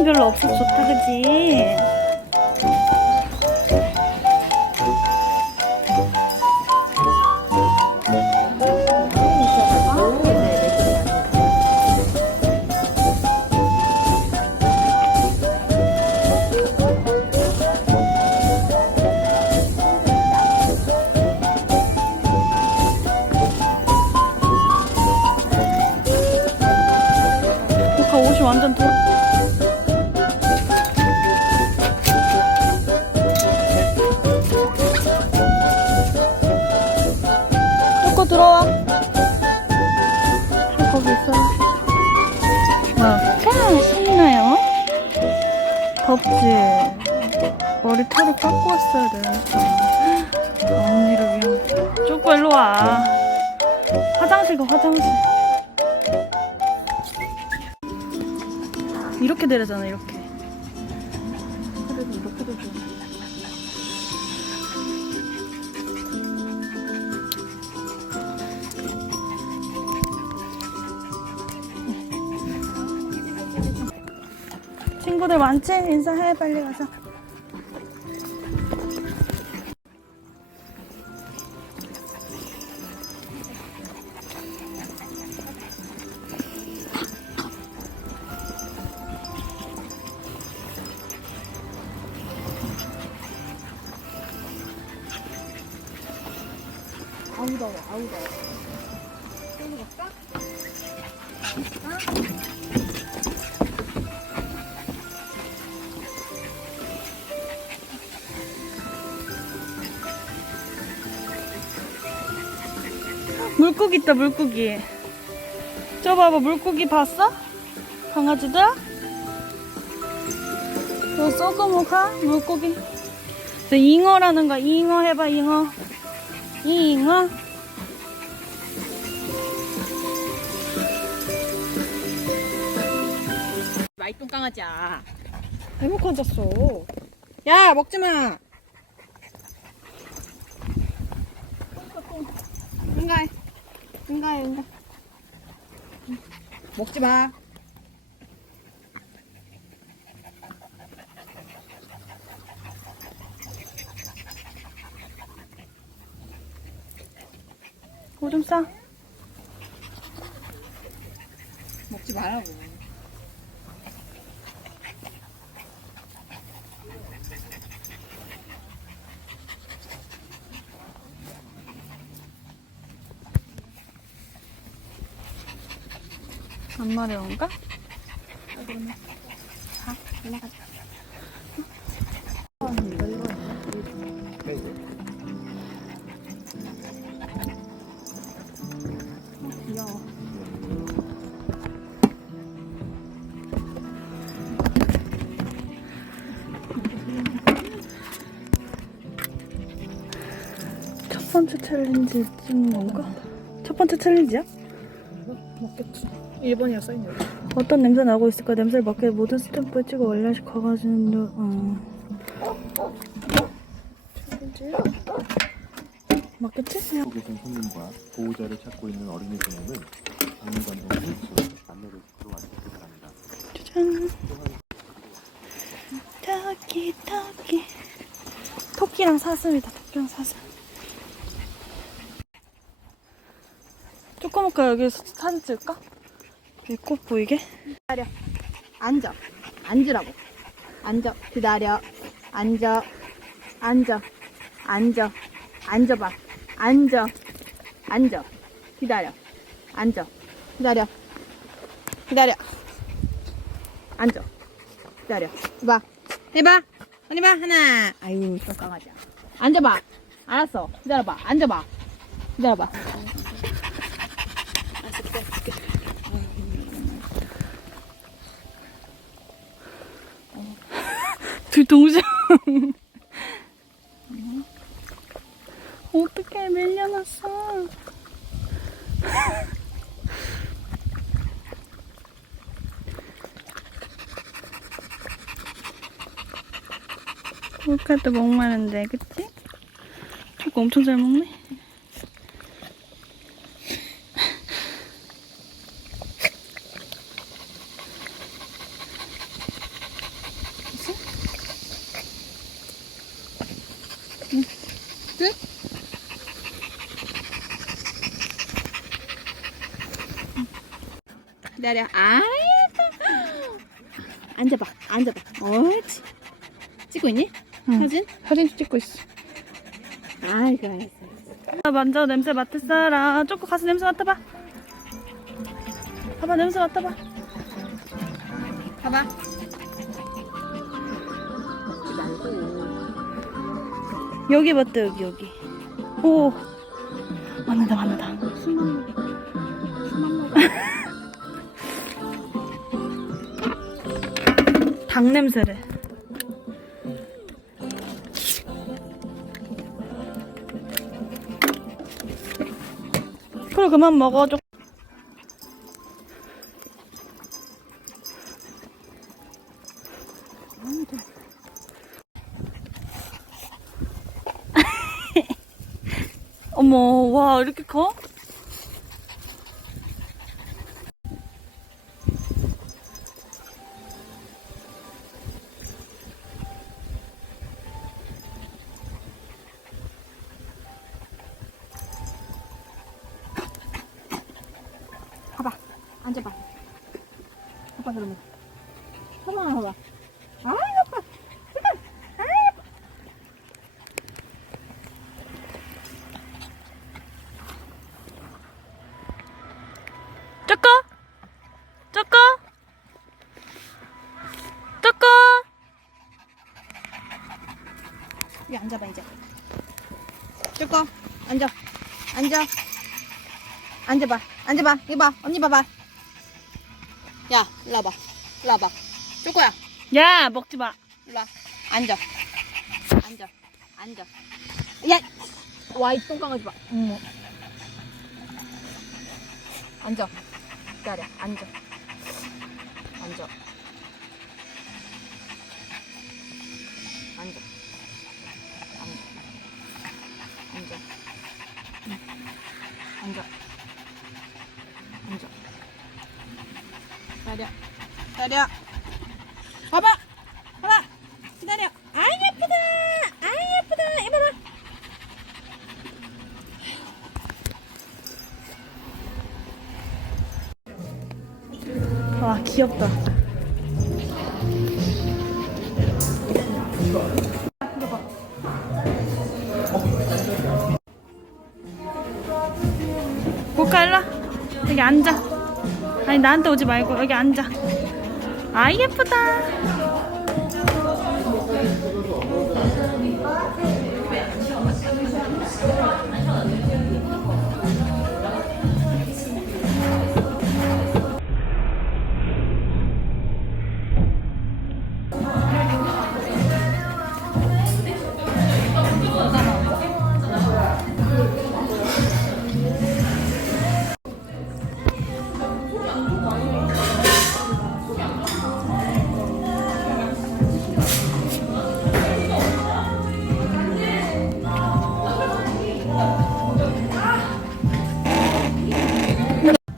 사람 별로 없어서 좋다, 그치? 조카 옷이 완전 더. 조카 들어와. 저 거기 있어. 와, 신나요? 덥지? 머리털을 깎고 왔어야 돼. 언니를 위한. 쪼꼬 일로 와. 화장실 가, 화장실. 이렇게 내려잖아, 이렇게. 그래도 이렇게도 좋아. 친구들 많지? 인사해, 빨리 가자. 아우 더워, 아우 더워. 여기 갈까? 물고기 있다, 물고기. 저 봐봐, 물고기 봤어? 강아지들? 저 쏘그모가 물고기. 저 잉어라는 거, 잉어 해봐, 잉어. 잉어. 마이똥 강아지야. 잘못 앉았어. 야, 먹지 마. 응가해. 응가해, 응가. 먹지 마. 오줌 싸. 먹지 말라고. 안 마려운가? 자, 올라가자. 귀여워. 첫 번째 챌린지 찍는 건가? 첫 번째 챌린지야? 먹겠지. 1번이야 써있네. 어떤 냄새 나고 있을까? 냄새를 맡게 모든 스탬프에 찍어 원래식 과가지는 챌린지? 맞겠지? 속에 계신 손님과 보호자를 찾고 있는 어린이 주님은 박물관동 일수 안내로직으로 와주시기 바랍니다. 짜잔. 토끼. 토끼랑 사슴이다, 토끼랑 사슴. 쪼꼬모카 여기서 사진 찍을까? 이 꽃 보이게? 기다려. 앉아. 앉으라고. 앉아. 기다려. 앉아. 앉아. 앉아. 앉아봐. 앉아. 앉아. 기다려. 앉아. 기다려. 기다려. 앉아. 기다려. 해봐. 해봐. 손 봐. 하나. 아유, 저 강아지야. 앉아봐. 알았어. 기다려봐. 앉아봐. 기다려봐. 둘 동시에. 어떡해, 밀려났어. 볼카도 목마른데, 그치? 저거 엄청 잘 먹네. 둘. 기다려. 아야. 앉아봐. 앉아봐. 옳지. 찍고 있니? 응. 사진? 사진 찍고 있어. 아이고, 알았어. 먼저 냄새 맡을 사람. 쪼꼬 가서 냄새 맡아봐. 봐봐, 냄새 맡아봐. 봐봐. 먹지 말고. 여기 맡다, 여기. 오. 맞는다. 술만 먹어. 닭 냄새래. 그래, 그만 먹어. 어머, 와, 이렇게 커? 봐봐. 앉아봐. 봐봐, 그러면. 한번 봐봐. 아이, 아파. 쪼꼬. 여기 앉아봐, 이제. 쪼꼬, 앉아. 앉아봐. 이거 봐. 언니 봐봐. 야, 일로 와봐. 쪼꼬야, 야, 먹지 마. 일로 와. 앉아. 야! 와, 이 똥강아지 봐. 앉아. 기다려. 앉아. 앉아. 기다려. 봐봐. 기다려. 아이, 예쁘다. 이거 봐봐. 와, 귀엽다. 모카 일로 와. 여기 앉아. 아니, 나한테 오지 말고 여기 앉아. 아, 예쁘다.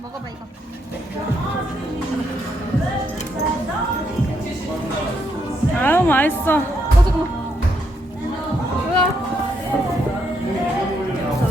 먹어봐, 이거. 아유, 맛있어. 잠깐만. 뭐야?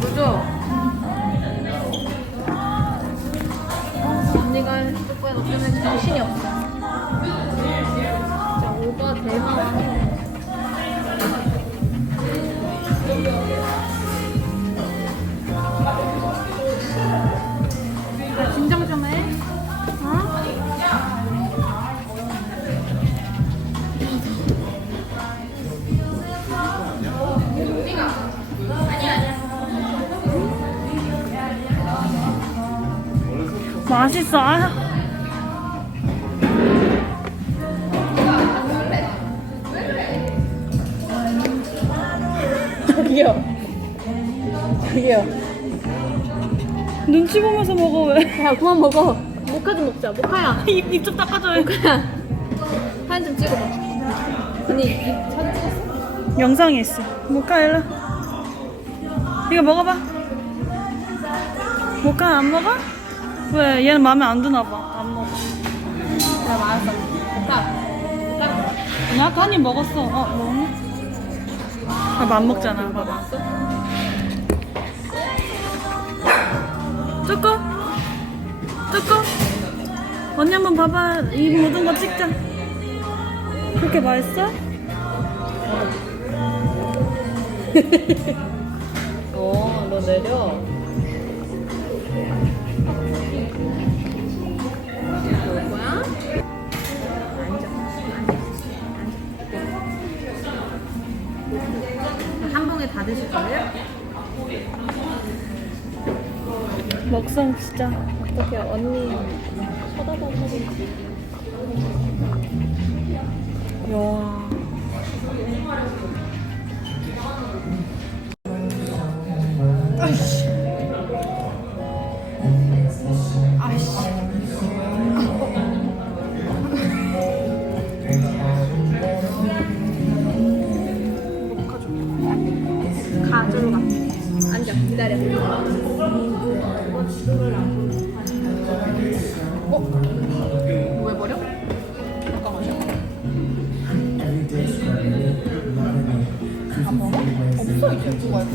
저러죠? 언니가 쪼꼬야, 너 때문에 정신이 없어. 진짜 오바 대박. 진정 좀 해. 맛있어. 아유. 저기요. 눈치 보면서 먹어, 왜? 야, 그만 먹어. 모카 좀 먹자. 모카야. 입 좀 닦아줘요. 사진 좀 찍어봐. 언니, 이 사진 찍었어? 영상에 있어. 모카 일로. 이거 먹어봐. 모카 안 먹어? 왜? 얘는 마음에 안 드나 봐. 안 먹어. 그래, 알았어. 모카. 나 아까 한 입 먹었어. 먹었네? 봐봐, 안 먹잖아. 봐봐. 쪼꼬? 쪼꼬? 언니 한번 봐봐. 이 묻은 거 찍자. 그렇게 맛있어? 너 내려. 한 봉에 다 드실 거예요? 먹성 진짜. 어떻게 언니 쳐다보고 와. 가, 저로 가. 앉아, 기다려. 왜 버려? 잠깐만요. 다 먹어? 없어, 이제 누가 없어.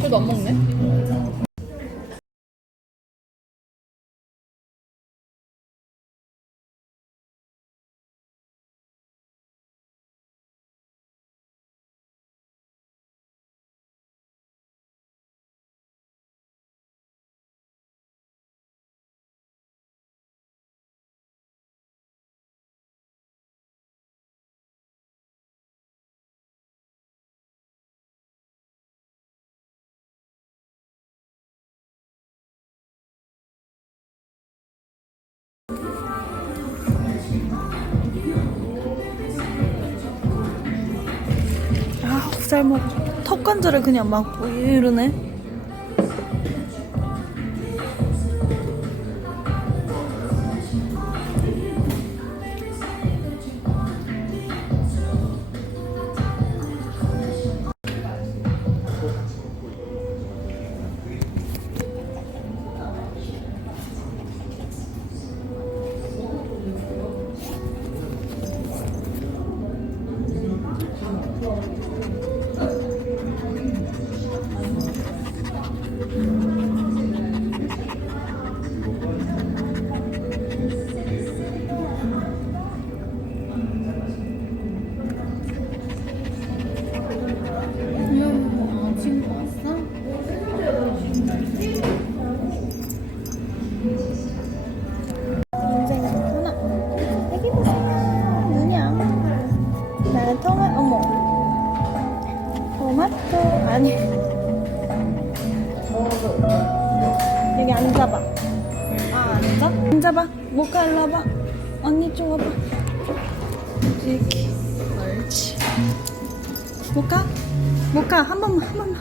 저도 안 먹네? 아, 잘 먹어. 턱 관절을 그냥 막 이러네. 친구 왔어? 인생이구나. 여기 보세요. 눈이야. 나는 어머. 토마토. 아니. 여기 앉아봐. 아, 앉아? 앉아봐. 모카 일로 와봐. 언니 좀 와봐. 이렇게. 옳지. 모카? 모카, 한 번만.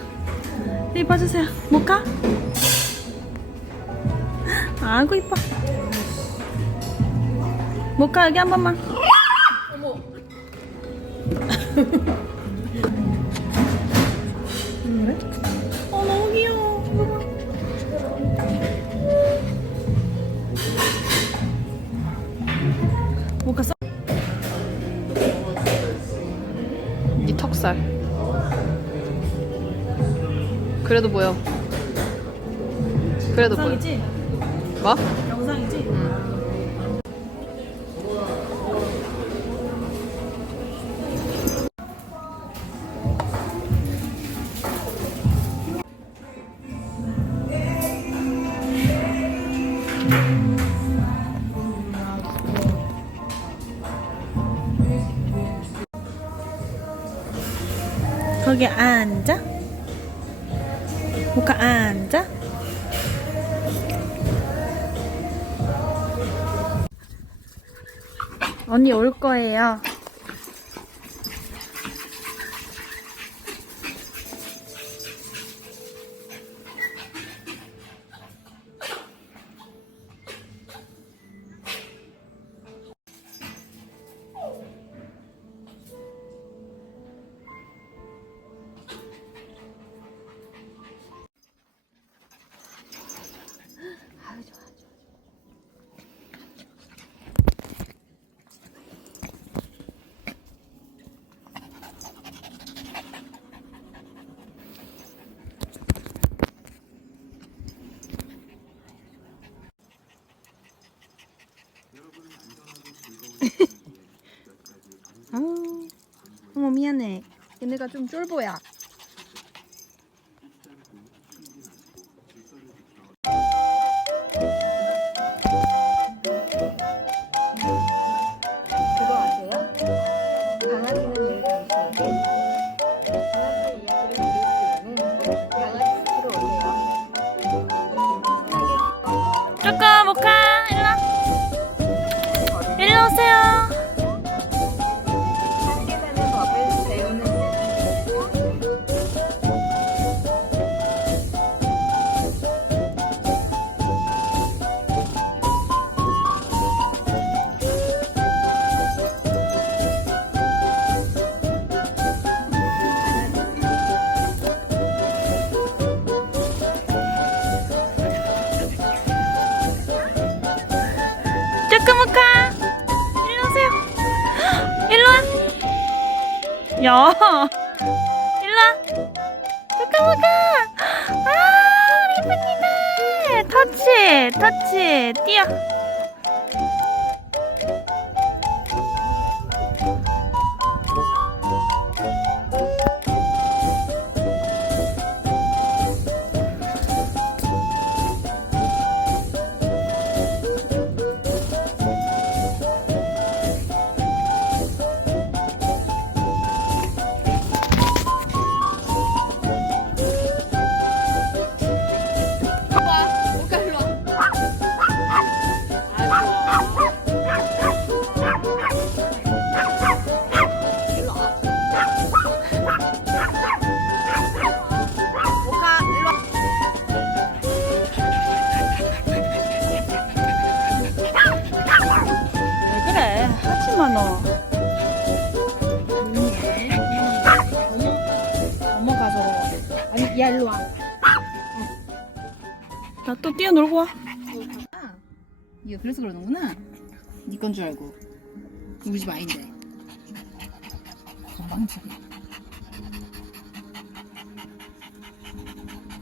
여기 봐주세요. 모카? 아이고, 이뻐. 모카, 여기 한 번만. 어머. 그래? 너무 귀여워. 모카 써? 이 턱살. 그래도 보여. 그래도 보여. 영상이지? 뭐? 영상이지? 거기 앉아. 모카 앉아. 언니 올 거예요. 아우, 어머 미안해. 얘네가 좀 쫄보야. 그거 아세요? 강아지는 늘 당신에게 강아지의 이야기를 들을 시간은 강아지 집으로 오세요. 조금 모카 일로 오세요. 함께 사는 법을 배우는 조금 모카 일로 오세요. 일로 와. 야 일로 와. 조금 모카. 아 우리 예쁜이들. 터치 뛰어. 모카 일로 와. 모카 일로 와. 왜 그래? 하지마 너. 넘어가서. 아니 야 일로 와. 나 또 뛰어놀고 와. 아, 이거 그래서 그러는구나. 네 건 줄 알고. 우리 집 아인데. 건방지게.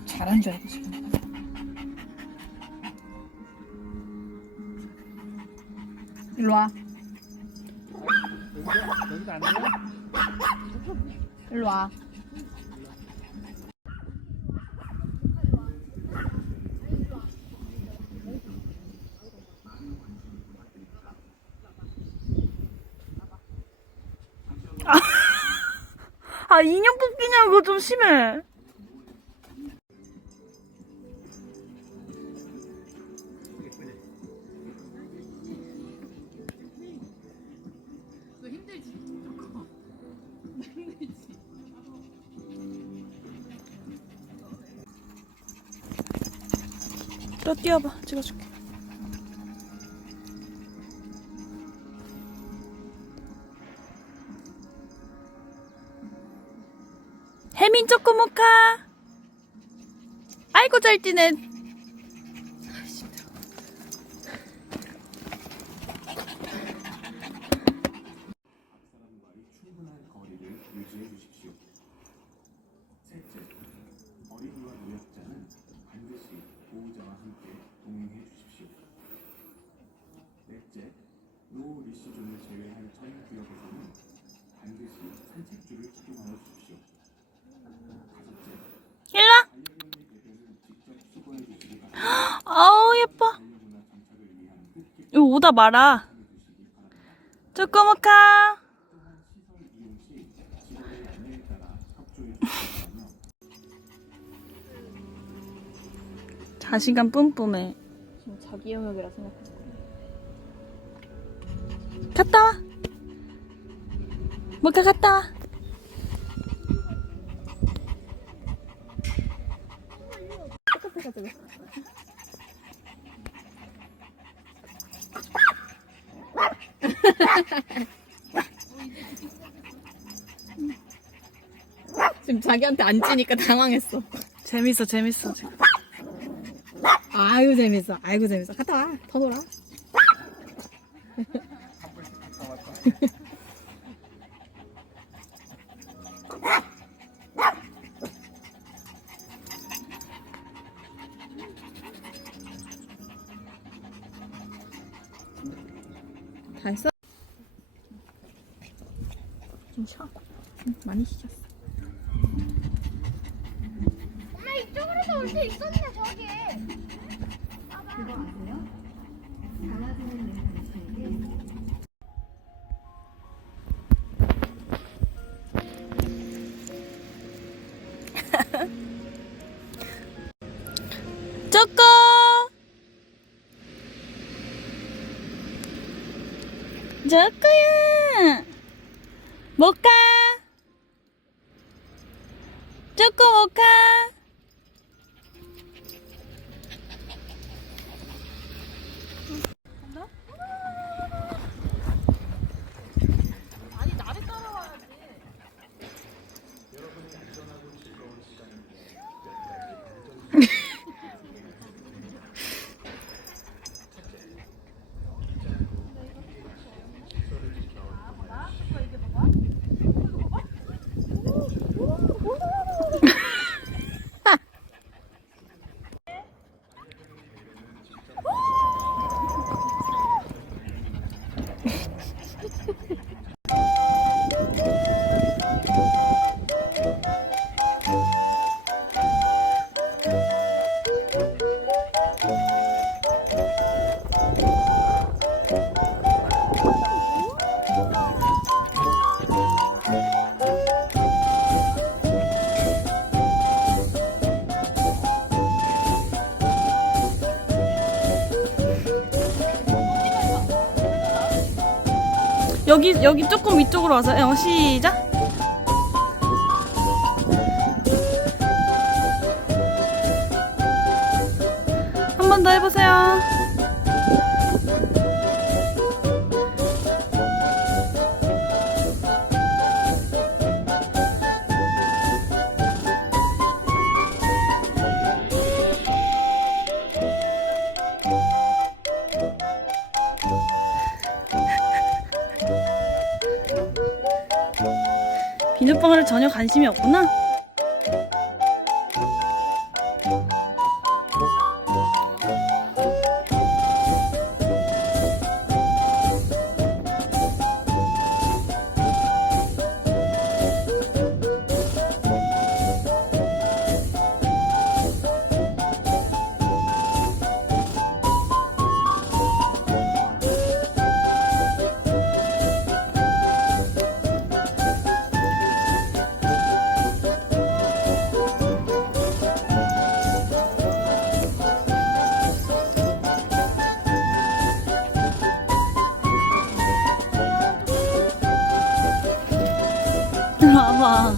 잘한 줄 알고 지금. 일로 와. 여기도 안 돼요? 일로 와. 아 인형 뽑기냐고 좀 심해. 또 뛰어봐. 찍어줄게. 혜민 쪼꼬모카. 아이고 잘 뛰네. 사람과의 충분한 거리를 유지해 주십시오. 셋째, 어린이와 노약자는 반드시 보호자와 함께 동행해 주십시오. 넷째, 노 리시존을 제외한 전 구역에서는 반드시 산책줄을 착용하여 주십시오. 다섯째, 일로. 반려견의 배변은 직접 수거해 주시기 바랍니다. 아우 예뻐. 반려문화 정착을 위한 흙집 이거 오다 말아. 주시기 바랍니다. 쪼꼬모카. 또한 시설 이용 시 직원의 안내에 따라 협조해 주시기 바라며 자신감 뿜뿜해. 지금 자기 영역이라 생각했어. 갔다 와. 모카 갔다 와. 지금 자기한테 안 찌니까 당황했어. 재밌어 지금. 아이고 재밌어. 아이고 재밌어. 갔다 와. 더 놀아. 다 했어? 좀 쉬어. 많이 쉬셨어. 엄마 이쪽으로도 올 수 있었는데 저기. 그거 아세요? 강아지는 내 당신에게 쪼꼬! 쪼꼬야! 못 가! 쪼꼬 못 가! 여기 조금 위쪽으로 와서 시작. 한 번 더 해보세요. 비눗방울에 전혀 관심이 없구나. 와봐.